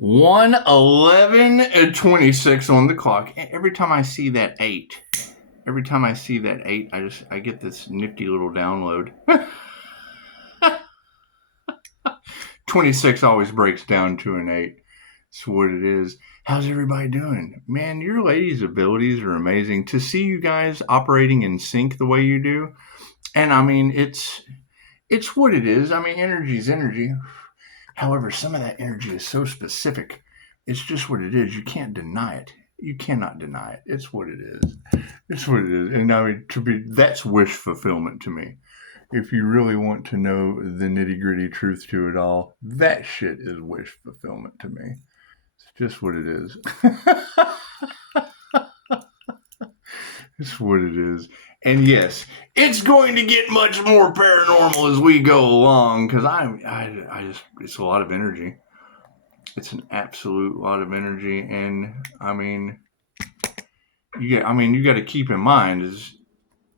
1:11:26 on the clock. Every time I see that eight, I get this nifty little download. 26 always breaks down to an 8. That's what it is. How's everybody doing? Man, your ladies' abilities are amazing. To see you guys operating in sync the way you do, and I mean, it's what it is. I mean, energy is energy. However, some of that energy is so specific. It's just what it is. You can't deny it. You cannot deny it. It's what it is. It's what it is. And I mean, that's wish fulfillment to me. If you really want to know the nitty gritty truth to it all, that shit is wish fulfillment to me. It's just what it is. It's what it is. And yes, it's going to get much more paranormal as we go along because I just, it's a lot of energy. It's an absolute lot of energy. And I mean, you got to keep in mind is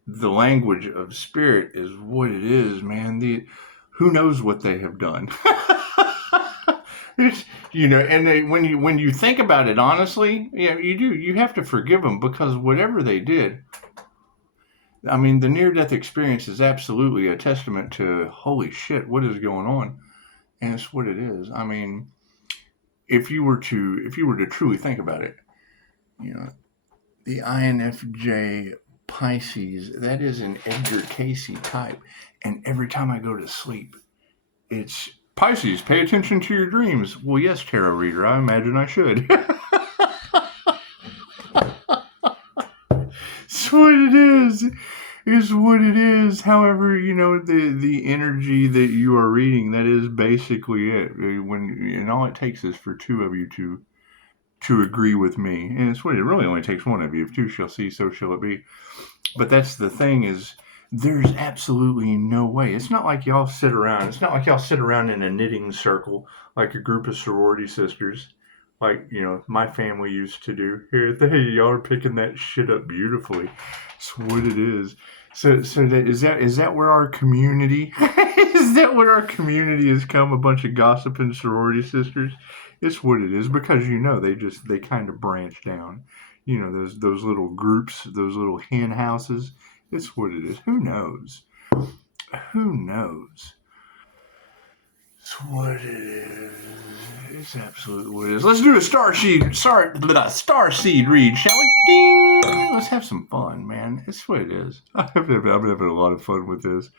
the language of spirit is what it is, man. Who knows what they have done? And when you think about it honestly, yeah, you do. You have to forgive them because whatever they did, I mean, the near-death experience is absolutely a testament to holy shit, what is going on, and it's what it is. I mean, if you were to truly think about it, the INFJ Pisces, that is an Edgar Casey type, and every time I go to sleep, it's Pisces, pay attention to your dreams. Well, yes, tarot reader, I imagine I should. It's what it is. It's what it is. However, the energy that you are reading, that is basically it. And all it takes is for two of you to agree with me. And it's what it really only takes one of you. If two shall see, so shall it be. But that's the thing is, there's absolutely no way. It's not like y'all sit around. It's not like y'all sit around in a knitting circle like a group of sorority sisters, like my family used to do. Here, y'all are picking that shit up beautifully. It's what it is. So is that where our community is that what our community has come? A bunch of gossiping sorority sisters. It's what it is because they kind of branch down. Those little groups, those little hen houses. It's what it is. Who knows? Who knows? It's what it is. It's absolutely what it is. Let's do a star seed read, shall we? Ding! Let's have some fun, man. It's what it is. I'm having a lot of fun with this.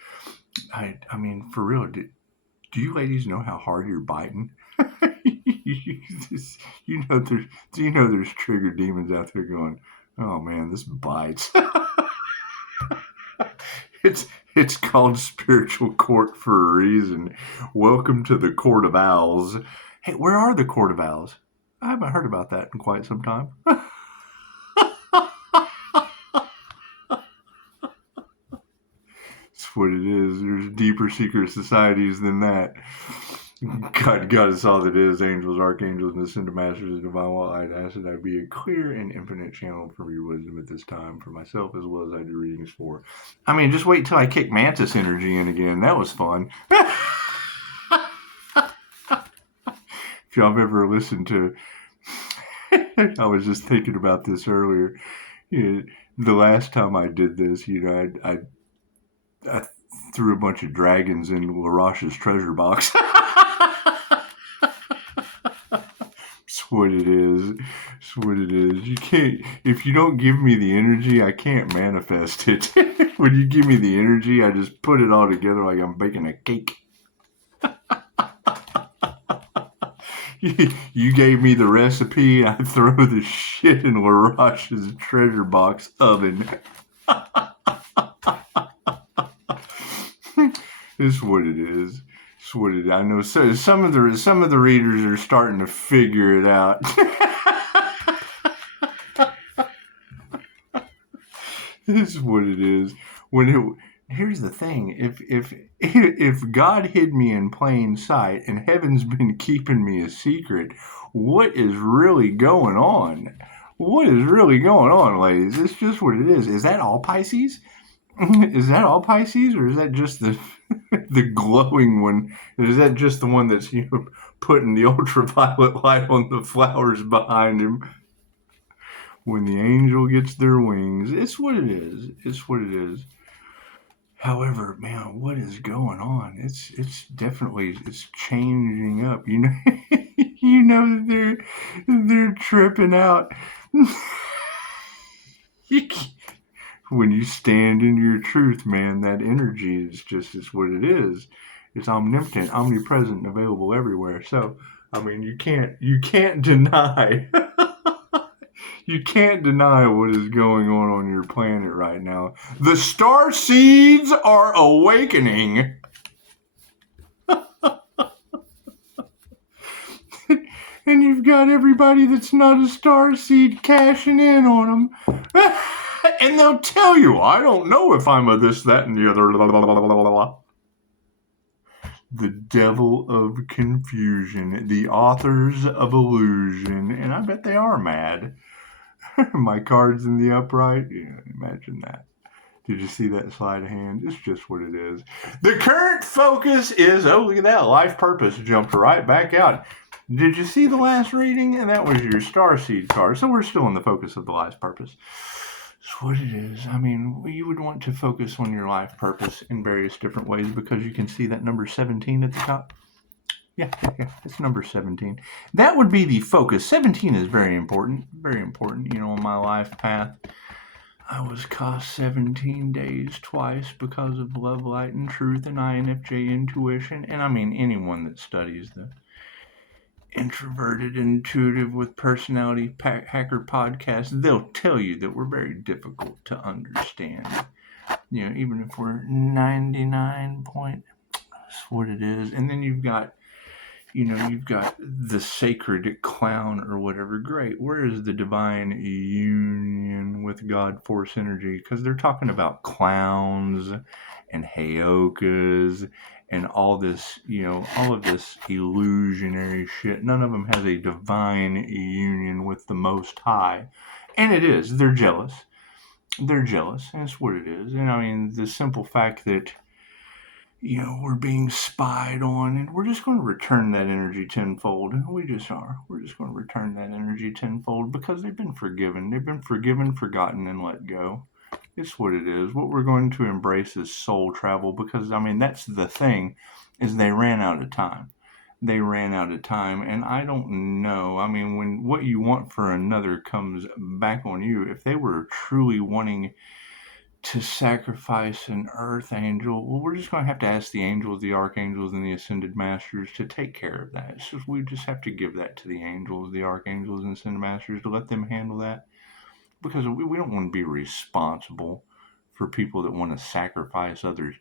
I mean, for real, do you ladies know how hard you're biting? There's trigger demons out there going, oh man, this bites. It's called spiritual court for a reason. Welcome to the court of owls. Hey, where are the court of owls? I haven't heard about that in quite some time. That's what it is. There's deeper secret societies than that. God is all that is. Angels, archangels, and ascended masters of divine law. I'd ask that I be a clear and infinite channel for your wisdom at this time for myself as well as I do readings for. I mean, just wait till I kick Mantis energy in again. That was fun. If y'all have ever listened to, I was just thinking about this earlier. The last time I did this, I threw a bunch of dragons in LaRoche's treasure box. It's what it is. It's what it is. You can't, if you don't give me the energy, I can't manifest it. When you give me the energy, I just put it all together like I'm baking a cake. You gave me the recipe, I throw the shit in LaRoche's treasure box oven. It's what it is. It's what it is. I know some of the readers are starting to figure it out. It's what it is. Here's the thing: if God hid me in plain sight and heaven's been keeping me a secret, what is really going on? What is really going on, ladies? It's just what it is. Is that all Pisces? Is that all Pisces, or is that just the glowing one? Is that just the one that's putting the ultraviolet light on the flowers behind him. When the angel gets their wings, it's what it is. It's what it is. However, man, what is going on? It's definitely it's changing up. You know, you know that they're tripping out. When you stand in your truth, man, that energy is just is what it is. It's omnipotent, omnipresent, and available everywhere. So, I mean, you can't deny you can't deny what is going on your planet right now. The star seeds are awakening. And you've got everybody that's not a star seed cashing in on them. And they'll tell you, I don't know if I'm a this, that, and the other. The devil of confusion, the authors of illusion, and I bet they are mad. My card's in the upright. Yeah, imagine that. Did you see that sleight of hand? It's just what it is. The current focus is, oh, look at that. Life purpose jumped right back out. Did you see the last reading? And that was your starseed card. So we're still in the focus of the life purpose. It's what it is. I mean, you would want to focus on your life purpose in various different ways because you can see that number 17 at the top. Yeah, it's number 17. That would be the focus. 17 is very important, on my life path. I was cost 17 days twice because of love, light, and truth and INFJ intuition. And I mean, anyone that studies the Introverted, Intuitive with Personality Hacker podcast, they'll tell you that we're very difficult to understand. Even if we're 99 point, that's what it is. And then you've got the sacred clown or whatever. Great. Where is the divine union with God force energy? Because they're talking about clowns and heyokas and all this, all of this illusionary shit. None of them has a divine union with the Most High. And it is. They're jealous. They're jealous. And it's what it is. And I mean, the simple fact that we're being spied on, and we're just going to return that energy tenfold. We just are. We're just going to return that energy tenfold because they've been forgiven. They've been forgiven, forgotten, and let go. It's what it is. What we're going to embrace is soul travel because, I mean, that's the thing, is they ran out of time. They ran out of time, and I don't know. I mean, when what you want for another comes back on you, if they were truly wanting to sacrifice an earth angel, well, we're just going to have to ask the angels, the archangels, and the ascended masters to take care of that. So we just have to give that to the angels, the archangels, and ascended masters to let them handle that, because we don't want to be responsible for people that want to sacrifice other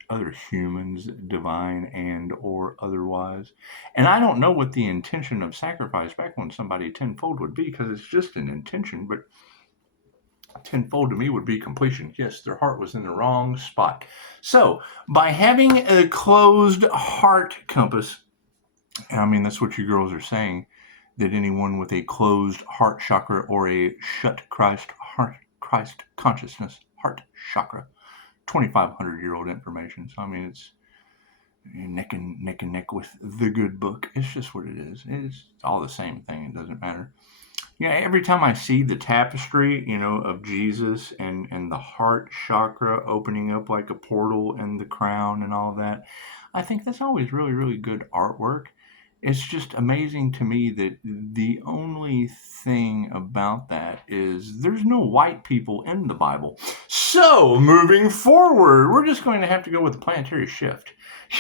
humans, divine and or otherwise. And I don't know what the intention of sacrifice back on somebody tenfold would be, because it's just an intention, but tenfold to me would be completion. Yes, their heart was in the wrong spot. So by having a closed heart compass, I mean, that's what you girls are saying, that anyone with a closed heart chakra or a shut Christ consciousness heart chakra, 2,500-year-old information. So I mean, it's neck and neck with the good book. It's just what it is. It's all the same thing. It doesn't matter. Every time I see the tapestry, of Jesus and the heart chakra opening up like a portal and the crown and all that, I think that's always really, really good artwork. It's just amazing to me that the only thing about that is there's no white people in the Bible. So moving forward, we're just going to have to go with the planetary shift.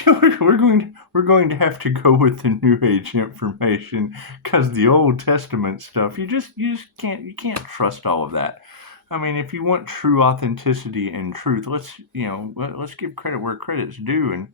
We're going to have to go with the New Age information, because the Old Testament stuff, you just can't trust all of that. I mean, if you want true authenticity and truth, let's give credit where credit's due. And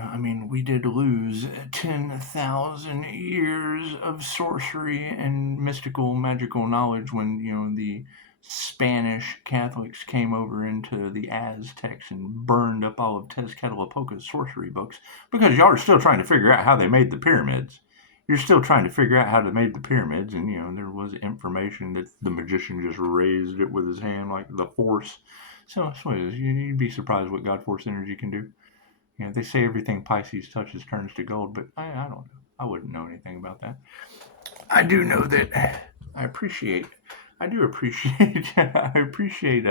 I mean, we did lose 10,000 years of sorcery and mystical, magical knowledge when, the Spanish Catholics came over into the Aztecs and burned up all of Tezcatlipoca's sorcery books, because y'all are still trying to figure out how they made the pyramids. You're still trying to figure out how they made the pyramids, and, there was information that the magician just raised it with his hand like the Force. So, you'd be surprised what God Force energy can do. They say everything Pisces touches turns to gold, but I don't know. I wouldn't know anything about that. I do know that I do appreciate, I appreciate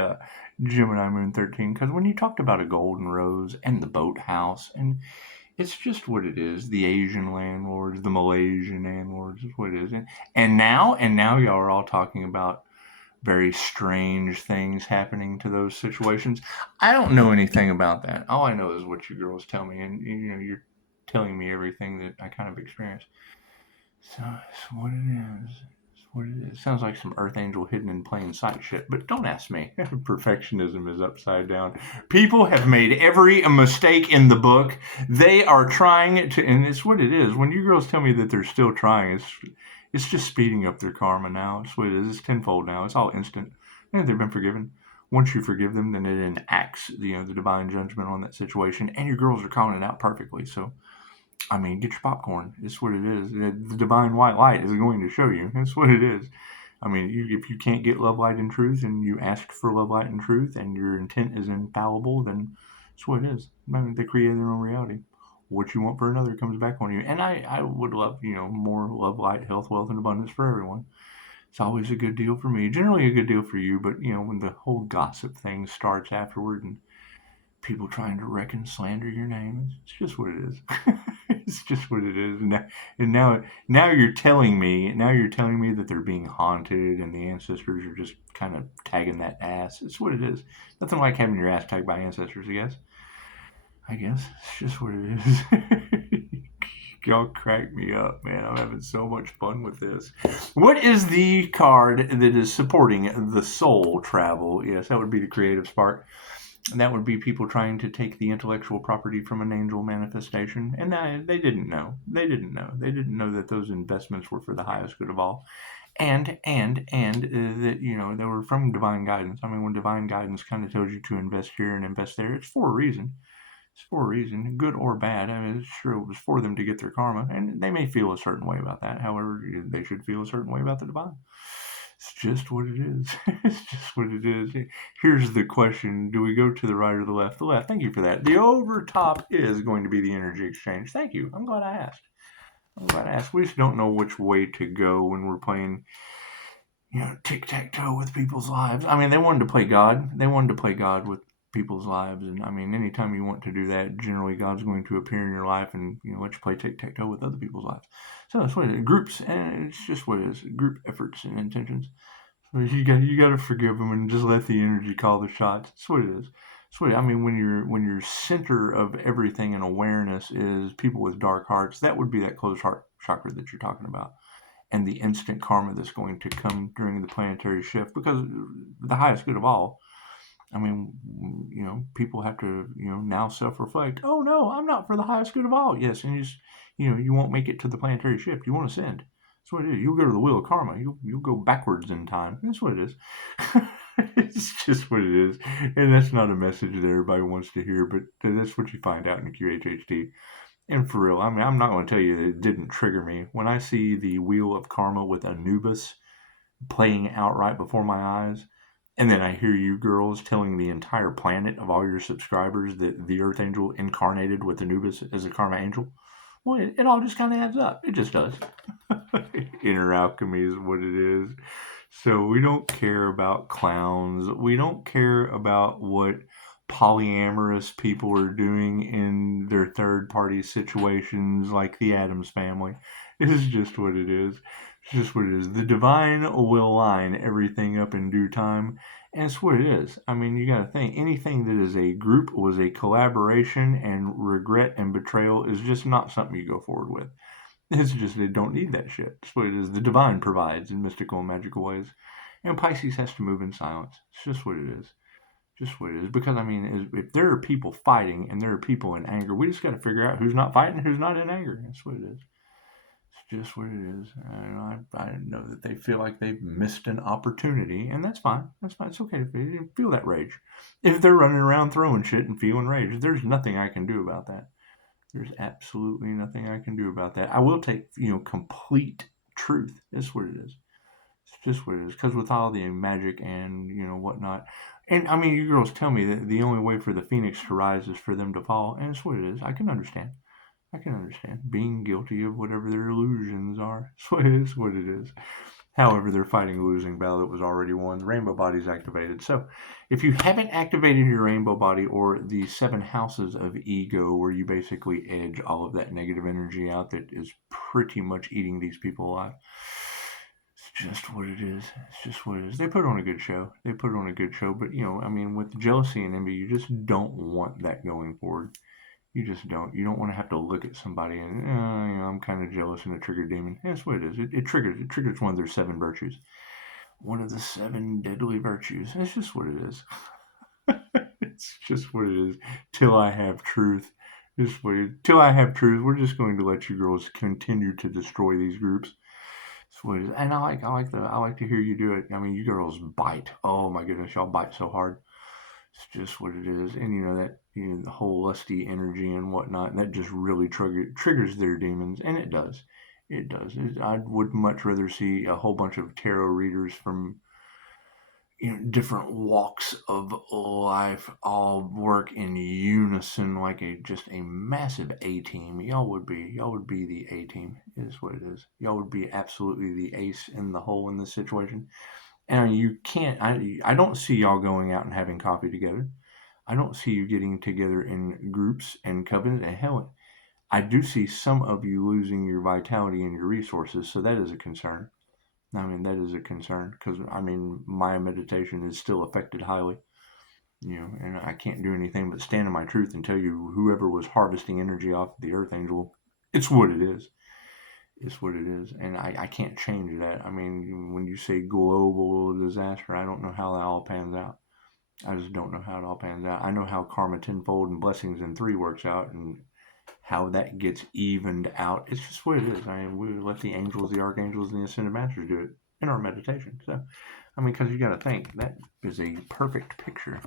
Gemini Moon 13, because when you talked about a golden rose and the boathouse, and it's just what it is. The Asian landlords, the Malaysian landlords, is what it is. And now y'all are all talking about very strange things happening to those situations. I don't know anything about that. All I know is what you girls tell me, and you're telling me everything that I kind of experienced. So it's what it is. It's what it is. Sounds like some Earth Angel hidden in plain sight shit, but don't ask me. Perfectionism is upside down. People have made every mistake in the book. They are trying to, and it's what it is. When you girls tell me that they're still trying, it's just speeding up their karma now. It's what it is. It's tenfold now. It's all instant. And they've been forgiven. Once you forgive them, then it enacts the divine judgment on that situation, and your girls are calling it out perfectly. So I mean, get your popcorn. It's what it is. The divine white light is going to show you. That's what it is. I mean, if you can't get love, light, and truth, and you ask for love, light, and truth, and your intent is infallible, then it's what it is. I mean, they create their own reality. What you want for another comes back on you. And I would love, more love, light, health, wealth, and abundance for everyone. It's always a good deal for me. Generally a good deal for you, but, when the whole gossip thing starts afterward and people trying to wreck and slander your name, it's just what it is. It's just what it is. And now you're telling me that they're being haunted and the ancestors are just kind of tagging that ass. It's what it is. Nothing like having your ass tagged by ancestors, I guess. It's just what it is. Y'all crack me up, man. I'm having so much fun with this. What is the card that is supporting the soul travel? Yes, that would be the creative spark. And that would be people trying to take the intellectual property from an angel manifestation. And they didn't know. They didn't know. They didn't know that those investments were for the highest good of all. And that, they were from divine guidance. I mean, when divine guidance kind of tells you to invest here and invest there, it's for a reason. It's for a reason, good or bad. I mean, sure, it was for them to get their karma. And they may feel a certain way about that. However, they should feel a certain way about the divine. It's just what it is. It's just what it is. Here's the question. Do we go to the right or the left? The left. Thank you for that. The over top is going to be the energy exchange. Thank you. I'm glad I asked. We just don't know which way to go when we're playing, tic-tac-toe with people's lives. I mean, they wanted to play God. They wanted to play God with people's lives. And I mean, anytime you want to do that, generally God's going to appear in your life and, let you play tic-tac-toe with other people's lives. So that's what it is. Groups, and it's just what it is. Group efforts and intentions. So you got to forgive them and just let the energy call the shots. That's what it is. That's what I mean. When your center of everything and awareness is people with dark hearts, that would be that closed heart chakra that you're talking about, and the instant karma that's going to come during the planetary shift, because the highest good of all. I mean, people have to, now self-reflect. Oh no, I'm not for the highest good of all. Yes, and you won't make it to the planetary shift. You won't ascend. That's what it is. You'll go to the wheel of karma. You'll go backwards in time. That's what it is. It's just what it is. And that's not a message that everybody wants to hear, but that's what you find out in QHHT. And for real, I mean, I'm not going to tell you that it didn't trigger me. When I see the wheel of karma with Anubis playing out right before my eyes, and then I hear you girls telling the entire planet of all your subscribers that the Earth Angel incarnated with Anubis as a karma angel, well, it all just kind of adds up. It just does. Inner alchemy is what it is. So we don't care about clowns. We don't care about what polyamorous people are doing in their third-party situations like the Addams family. It's just what it is. It's just what it is. The divine will line everything up in due time. And it's what it is. I mean, you got to think, anything that is a group was a collaboration, and regret and betrayal is just not something you go forward with. It's just they don't need that shit. That's what it is. The divine provides in mystical and magical ways. And Pisces has to move in silence. It's just what it is. Just what it is. Because, I mean, if there are people fighting and there are people in anger, we just got to figure out who's not fighting, who's not in anger. That's what it is. It's just what it is. I know that they feel like they've missed an opportunity, and that's fine. That's fine. It's okay to feel that rage. If they're running around throwing shit and feeling rage, there's nothing I can do about that. There's absolutely nothing I can do about that. I will take, complete truth. That's what it is. It's just what it is. Because with all the magic and, whatnot, And I mean, you girls tell me that the only way for the phoenix to rise is for them to fall, and it's what it is. I can understand. I can understand being guilty of whatever their illusions are. It's what it is. What it is. However, they're fighting a losing battle that was already won. The rainbow body's activated. So, if you haven't activated your rainbow body or the 7 houses of ego, where you basically edge all of that negative energy out that is pretty much eating these people alive, it's just what it is. It's just what it is. They put on a good show. They put on a good show. But, I mean, with jealousy and envy, you just don't want that going forward. You just don't. You don't want to have to look at somebody and, I'm kind of jealous and a trigger demon. That's what it is. It triggers. It triggers one of their 7 virtues. One of the 7 deadly virtues. It's just what it is. It's just what it is. Till I have truth. Till I have truth, we're just going to let you girls continue to destroy these groups. That's what it is. And I like to hear you do it. I mean, you girls bite. Oh my goodness, y'all bite so hard. It's just what it is. And that the whole lusty energy and whatnot, and that just really triggers their demons, and it does. It does. I would much rather see a whole bunch of tarot readers from different walks of life all work in unison like just a massive A team. Y'all would be the A team, is what it is. Y'all would be absolutely the ace in the hole in this situation. And you can't, I don't see y'all going out and having coffee together. I don't see you getting together in groups and covens. And hell, I do see some of you losing your vitality and your resources. So that is a concern. I mean, that is a concern because, I mean, my meditation is still affected highly, and I can't do anything but stand in my truth and tell you whoever was harvesting energy off the earth angel, it's what it is. It's what it is, and I can't change that. I mean, when you say global disaster, I don't know how that all pans out. I just don't know how it all pans out. I know how karma tenfold and blessings in 3 works out, and how that gets evened out. It's just what it is. I mean, we let the angels, the archangels, and the ascended masters do it in our meditation. So, I mean, because you got to think that is a perfect picture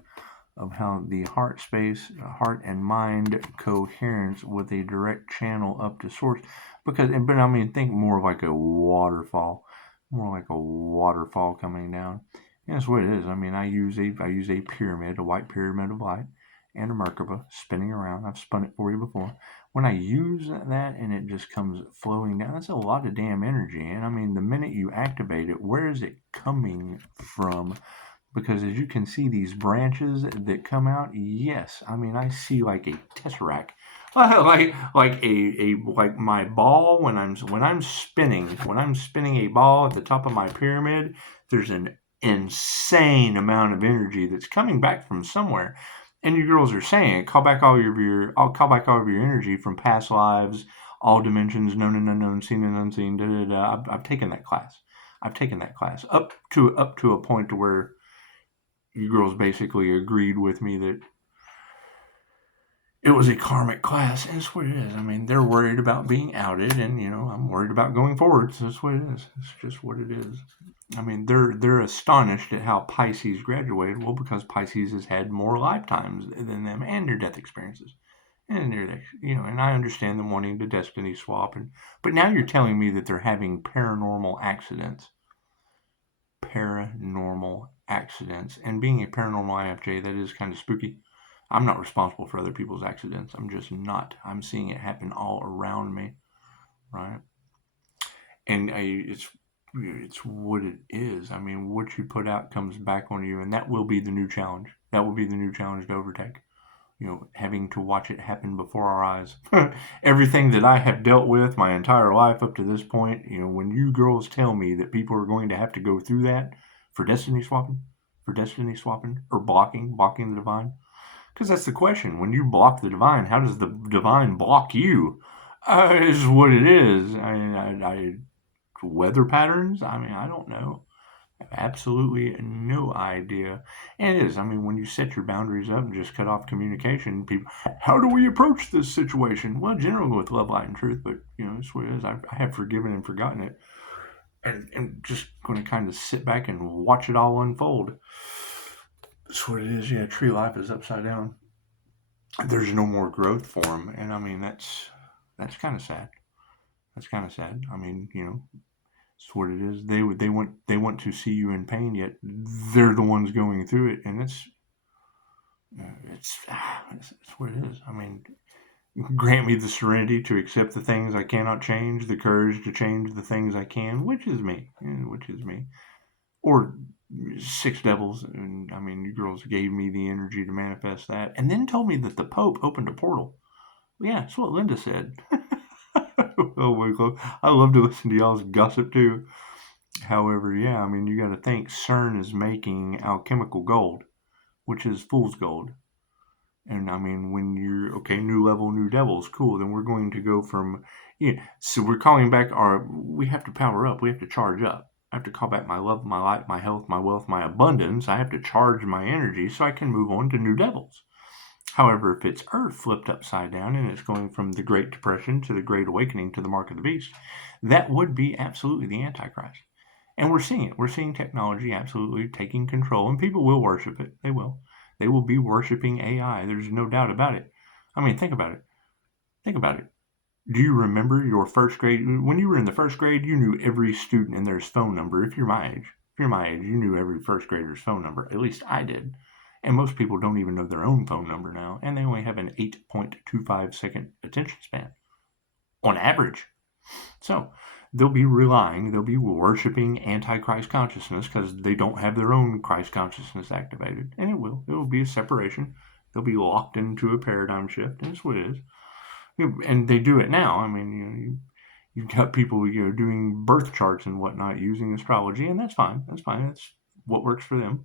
of how the heart space, heart and mind coherence with a direct channel up to source. But I mean, think more like a waterfall, coming down. And that's what it is. I mean, I use a pyramid, a white pyramid of light, and a Merkaba spinning around. I've spun it for you before. When I use that and it just comes flowing down, that's a lot of damn energy. And I mean, the minute you activate it, where is it coming from? Because as you can see, these branches that come out, yes, I mean, I see like a tesseract, like my ball when I'm spinning a ball at the top of my pyramid. There's an insane amount of energy that's coming back from somewhere, and you girls are saying, I'll call back all of your energy from past lives, all dimensions, known and unknown, seen and unseen. Da, da, da. I've taken that class. Up to a point to where you girls basically agreed with me that it was a karmic class, and it's what it is. I mean, they're worried about being outed, and I'm worried about going forward. So that's what it is. It's just what it is. I mean, they're astonished at how Pisces graduated. Well, because Pisces has had more lifetimes than them and near death experiences, and and I understand them wanting to destiny swap, but now you're telling me that they're having paranormal accidents. And being a paranormal INFJ, that is kind of spooky. I'm not responsible for other people's accidents. I'm just not. I'm seeing it happen all around me, right? And it's what it is. I mean, what you put out comes back on you, and that will be the new challenge. That will be the new challenge to overtake. Having to watch it happen before our eyes. Everything that I have dealt with my entire life up to this point, when you girls tell me that people are going to have to go through that for destiny swapping, or blocking the divine, because that's the question. When you block the divine, how does the divine block you? Is what it is. Weather patterns? I mean, I don't know. Absolutely no idea. And it is. I mean, when you set your boundaries up and just cut off communication, people, how do we approach this situation? Well, generally with love, light, and truth, but, it's what it is. I have forgiven and forgotten it. And just going to kind of sit back and watch it all unfold. That's what it is. Yeah, tree life is upside down. There's no more growth for them. And I mean, that's kind of sad. I mean, That's what it is. They want to see you in pain, yet they're the ones going through it, and it's what it is. I mean, grant me the serenity to accept the things I cannot change, the courage to change the things I can, which is me, or six devils. And I mean, you girls gave me the energy to manifest that, and then told me that the Pope opened a portal. Yeah, that's what Linda said. Oh my God, I love to listen to y'all's gossip too. However, yeah, I mean, you got to think CERN is making alchemical gold, which is fool's gold. And I mean, when you're okay, new level, new devils, cool. Then we're going to go from, so we're calling back we have to power up, we have to charge up. I have to call back my love, my light, my health, my wealth, my abundance. I have to charge my energy so I can move on to new devils. However, if it's Earth flipped upside down and it's going from the Great Depression to the Great Awakening to the Mark of the Beast, that would be absolutely the Antichrist. And we're seeing it. We're seeing technology absolutely taking control, and people will worship it. They will. They will be worshiping AI. There's no doubt about it. I mean, think about it. Think about it. Do you remember your first grade? When you were in the first grade, you knew every student and their phone number. If you're my age, you knew every first grader's phone number. At least I did. And most people don't even know their own phone number now, and they only have an 8.25-second attention span on average. So they'll be worshiping Antichrist consciousness because they don't have their own Christ consciousness activated. And it will be a separation. They'll be locked into a paradigm shift, and that's what it is. And they do it now. I mean, you've got people, doing birth charts and whatnot using astrology, and that's fine. That's fine. That's what works for them.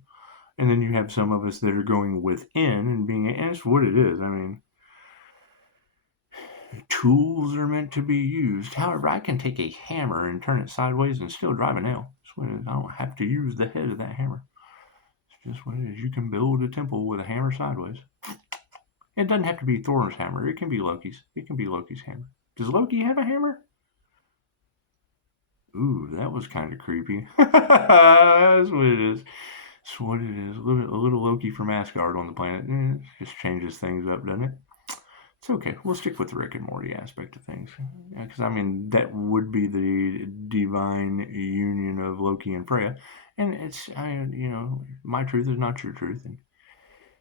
And then you have some of us that are going within and it's what it is. I mean, tools are meant to be used. However, I can take a hammer and turn it sideways and still drive a nail. That's what it is. I don't have to use the head of that hammer. It's just what it is. You can build a temple with a hammer sideways. It doesn't have to be Thor's hammer. It can be Loki's. It can be Loki's hammer. Does Loki have a hammer? Ooh, that was kind of creepy. That's what it is. That's what it is. A little Loki from Asgard on the planet. It just changes things up, doesn't it? It's okay. We'll stick with the Rick and Morty aspect of things. Because, I mean, that would be the divine union of Loki and Freya. And my truth is not your truth. And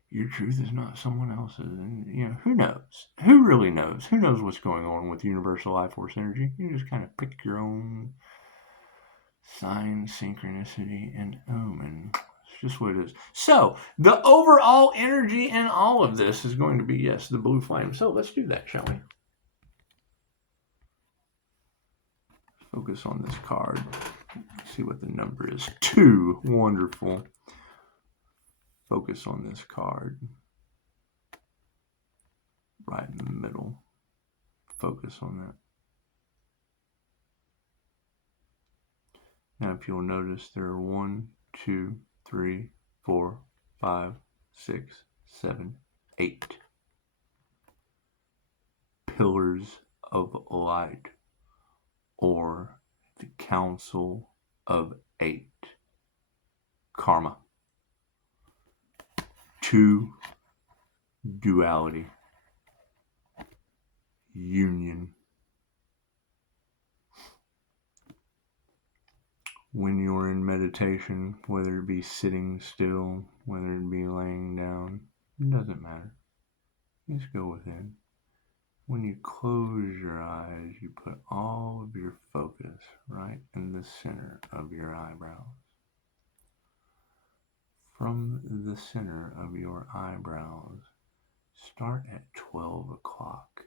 your truth is not someone else's. And, who knows? Who really knows? Who knows what's going on with universal life force energy? You just kind of pick your own sign, synchronicity, and omen. It's just what it is. So, the overall energy in all of this is going to be, yes, the blue flame. So, let's do that, shall we? Focus on this card. See what the number is. 2. Wonderful. Focus on this card. Right in the middle. Focus on that. Now, if you'll notice, there are 1, 2, 3, 4, 5, 6, 7, 8 pillars of light, or the Council of 8. Karma. 2. Duality. Union. When you're in meditation, whether it be sitting still, whether it be laying down, it doesn't matter. Just go within. When you close your eyes, you put all of your focus right in the center of your eyebrows. From the center of your eyebrows, start at 12 o'clock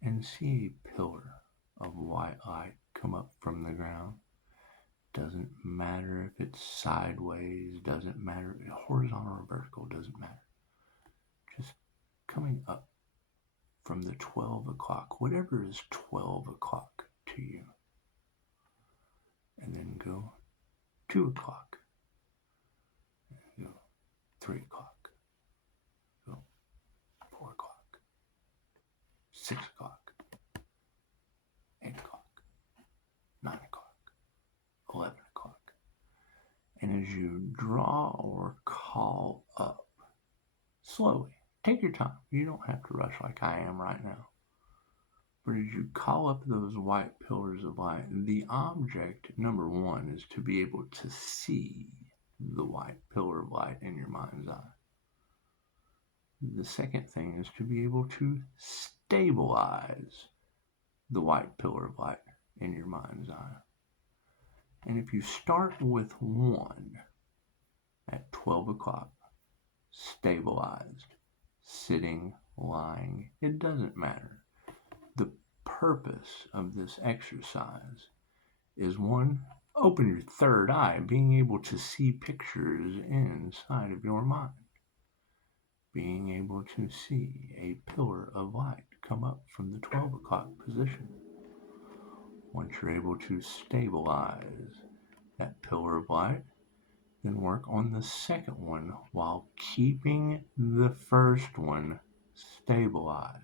and see a pillar of white light come up from the ground. Doesn't matter if it's sideways, doesn't matter if it's horizontal or vertical, doesn't matter. Just coming up from the 12 o'clock, whatever is 12 o'clock to you. And then go 2 o'clock, go 3 o'clock, go 4 o'clock, 6 o'clock, 8 o'clock, 9 o'clock, 11 o'clock. And as you draw or call up, slowly, take your time. You don't have to rush like I am right now. But as you call up those white pillars of light, the object, number one, is to be able to see the white pillar of light in your mind's eye. The second thing is to be able to stabilize the white pillar of light in your mind's eye. And if you start with one at 12 o'clock, stabilized, sitting, lying, it doesn't matter. The purpose of this exercise is one, open your third eye, being able to see pictures inside of your mind. Being able to see a pillar of light come up from the 12 o'clock position. Once you're able to stabilize that pillar of light, then work on the second one while keeping the first one stabilized.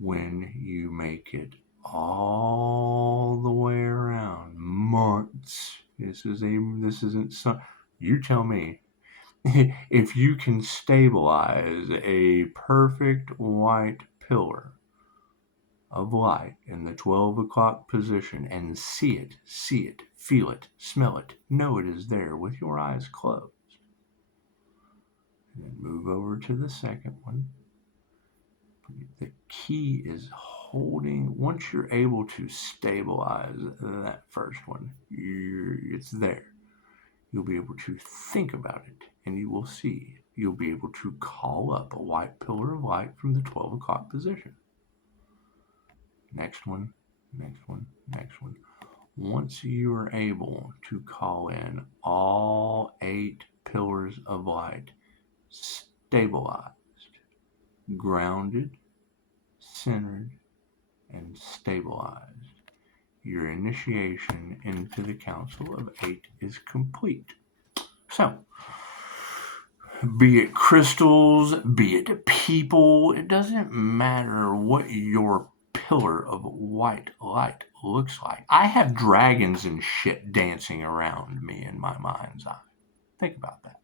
When you make it all the way around, months, this isn't some, you tell me, if you can stabilize a perfect white pillar of light in the 12 o'clock position and see it, feel it, smell it, know it is there with your eyes closed. And then move over to the second one. The key is holding, once you're able to stabilize that first one, it's there. You'll be able to think about it, and you will see. You'll be able to call up a white pillar of light from the 12 o'clock position. Next one, next one, next one. Once you are able to call in all 8 pillars of light, stabilized, grounded, centered, and stabilized, your initiation into the Council of 8 is complete. So, be it crystals, be it people, it doesn't matter what your pillar of white light looks like. I have dragons and shit dancing around me in my mind's eye. Think about that.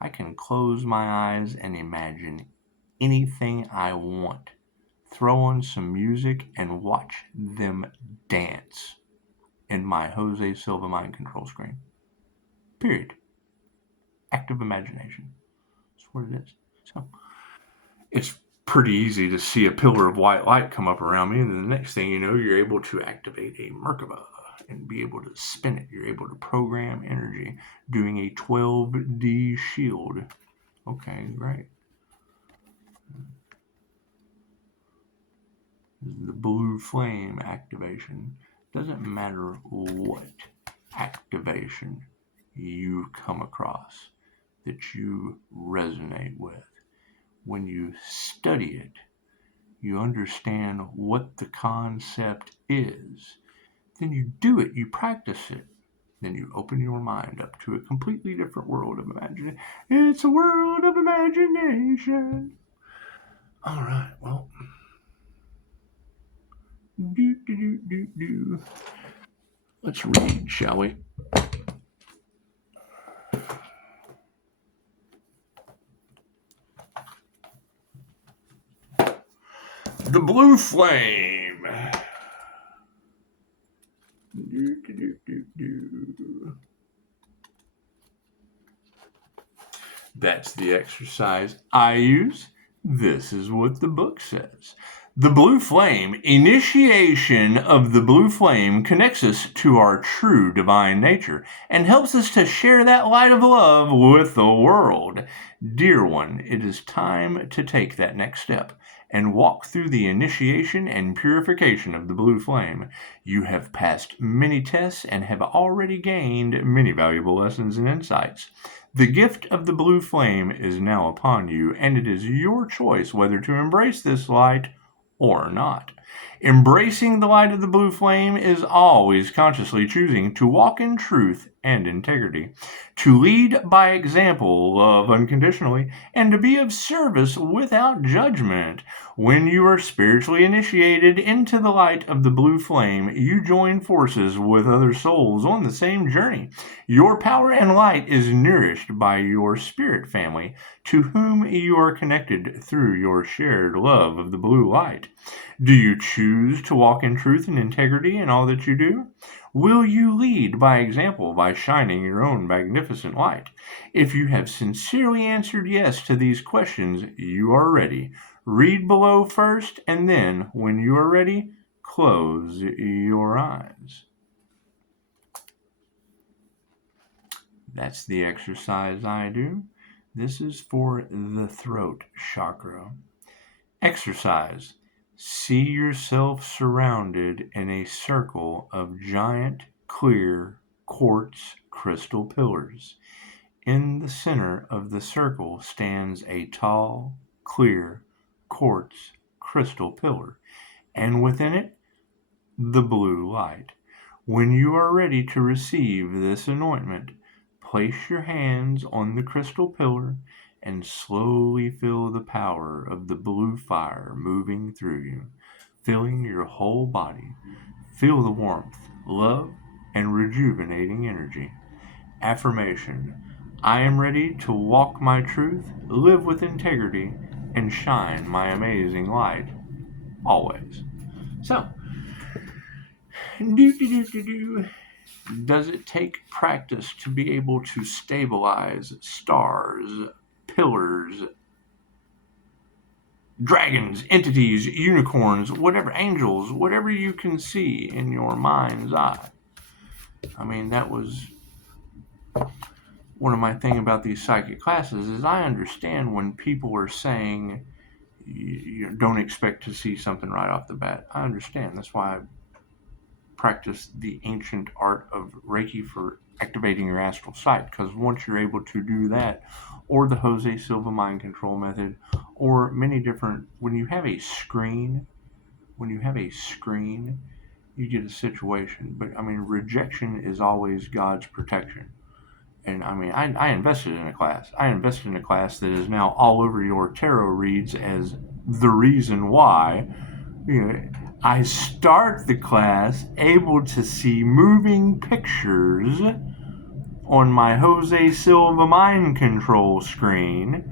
I can close my eyes and imagine anything I want. Throw on some music and watch them dance in my Jose Silva mind control screen. Period. Active imagination. That's what it is. So it's pretty easy to see a pillar of white light come up around me, and then the next thing you know, you're able to activate a Merkaba and be able to spin it. You're able to program energy doing a 12D shield. Okay, great. The blue flame activation. Doesn't matter what activation you come across that you resonate with. When you study it, you understand what the concept is. Then you do it, you practice it. Then you open your mind up to a completely different world of imagination. It's a world of imagination. All right, well. Let's read, shall we? The blue flame. That's the exercise I use. This is what the book says. The blue flame, initiation of the blue flame connects us to our true divine nature and helps us to share that light of love with the world. Dear one, it is time to take that next step and walk through the initiation and purification of the blue flame. You have passed many tests and have already gained many valuable lessons and insights. The gift of the blue flame is now upon you, and it is your choice whether to embrace this light or not. Embracing the light of the blue flame is always consciously choosing to walk in truth and integrity, to lead by example, love unconditionally, and to be of service without judgment. When you are spiritually initiated into the light of the blue flame, you join forces with other souls on the same journey. Your power and light is nourished by your spirit family, to whom you are connected through your shared love of the blue light. Do you choose to walk in truth and integrity in all that you do? Will you lead by example by shining your own magnificent light? If you have sincerely answered yes to these questions, you are ready. Read below first, and then, when you are ready, close your eyes. That's the exercise I do. This is for the throat chakra. Exercise. See yourself surrounded in a circle of giant, clear, quartz crystal pillars. In the center of the circle stands a tall, clear, quartz crystal pillar, and within it, the blue light. When you are ready to receive this anointment, place your hands on the crystal pillar and slowly feel the power of the blue fire moving through you, filling your whole body. Feel the warmth, love, and rejuvenating energy. Affirmation: I am ready to walk my truth, live with integrity, and shine my amazing light always. So, does it take practice to be able to stabilize stars, pillars, dragons, entities, unicorns, whatever, angels, whatever you can see in your mind's eye? I mean, that was one of my things about these psychic classes is I understand when people are saying you don't expect to see something right off the bat. I understand. That's why I practice the ancient art of Reiki for activating your astral sight, because once you're able to do that, or the Jose Silva mind control method, or many different, when you have a screen, you get a situation. But I mean, rejection is always God's protection. And I mean, I invested in a class. That is now all over your tarot reads as the reason why. I start the class able to see moving pictures on my Jose Silva mind control screen.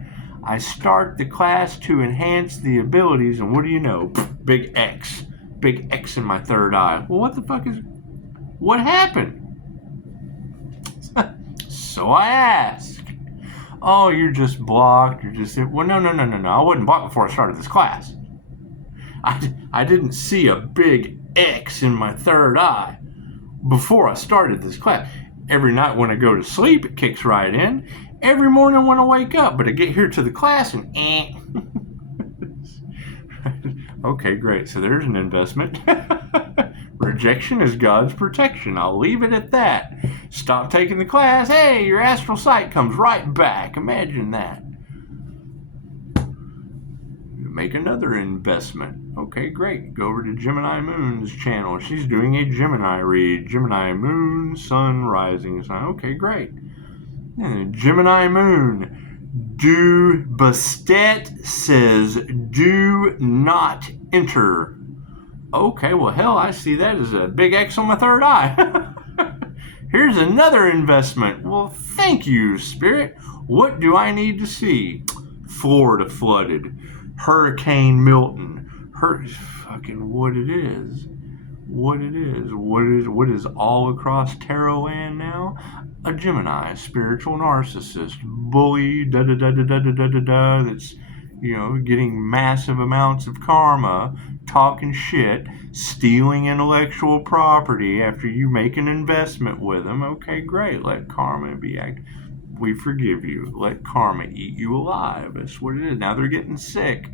I start the class to enhance the abilities, and what do you know? Big X in my third eye. Well, what happened? So I asked. Oh, you're just blocked. Well, no. I wasn't blocked before I started this class. I didn't see a big X in my third eye before I started this class. Every night when I go to sleep, it kicks right in. Every morning when I wake up, but I get here to the class and Okay, great. So there's an investment. Rejection is God's protection. I'll leave it at that. Stop taking the class. Hey, your astral sight comes right back. Imagine that. Make another investment. Okay, great. Go over to Gemini Moon's channel. She's doing a Gemini read. Gemini Moon, Sun, Rising Sun. Okay, great. Gemini Moon. Bastet says, do not enter. Okay, well, hell, I see that as a big X on my third eye. Here's another investment. Well, thank you, Spirit. What do I need to see? Florida flooded. Hurricane Milton. What is all across tarot land now? A Gemini, spiritual narcissist, bully, that's, getting massive amounts of karma, talking shit, stealing intellectual property after you make an investment with them. Okay, great. Let karma be active. We forgive you. Let karma eat you alive. That's what it is. Now they're getting sick.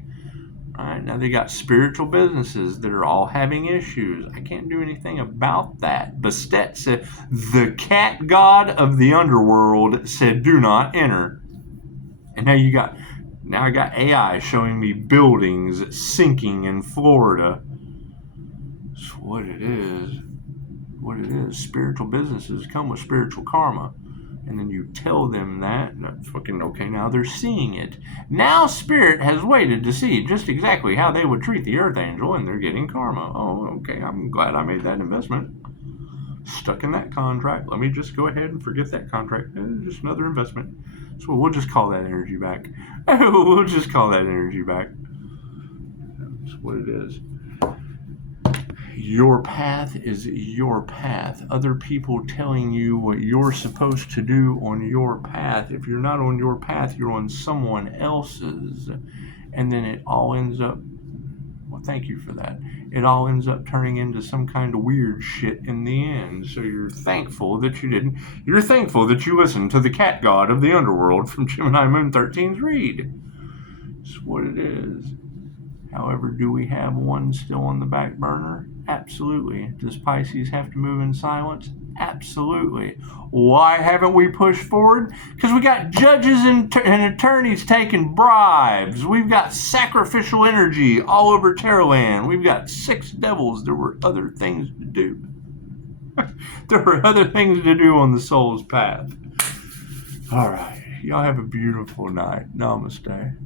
All right, now they got spiritual businesses that are all having issues. I can't do anything about that. Bastet said, the cat god of the underworld said, do not enter. And now I got AI showing me buildings sinking in Florida. It's what it is. What it is. Spiritual businesses come with spiritual karma. And then you tell them that, and that's fucking okay, now they're seeing it. Now Spirit has waited to see just exactly how they would treat the Earth Angel, and they're getting karma. Oh, okay, I'm glad I made that investment. Stuck in that contract. Let me just go ahead and forget that contract. Just another investment. So we'll just call that energy back. We'll just call that energy back. That's what it is. Your path is your path. Other people telling you what you're supposed to do on your path. If you're not on your path, you're on someone else's. And then it all ends up, well, thank you for that. It all ends up turning into some kind of weird shit in the end. So you're thankful that you didn't. You're thankful that you listened to the cat god of the underworld from Gemini Moon 13's read. It's what it is. However, do we have one still on the back burner? Absolutely. Does Pisces have to move in silence? Absolutely. Why haven't we pushed forward? Because we got judges and attorneys taking bribes. We've got sacrificial energy all over Terraland. We've got 6 devils. There were other things to do. There were other things to do on the soul's path. All right. Y'all have a beautiful night. Namaste.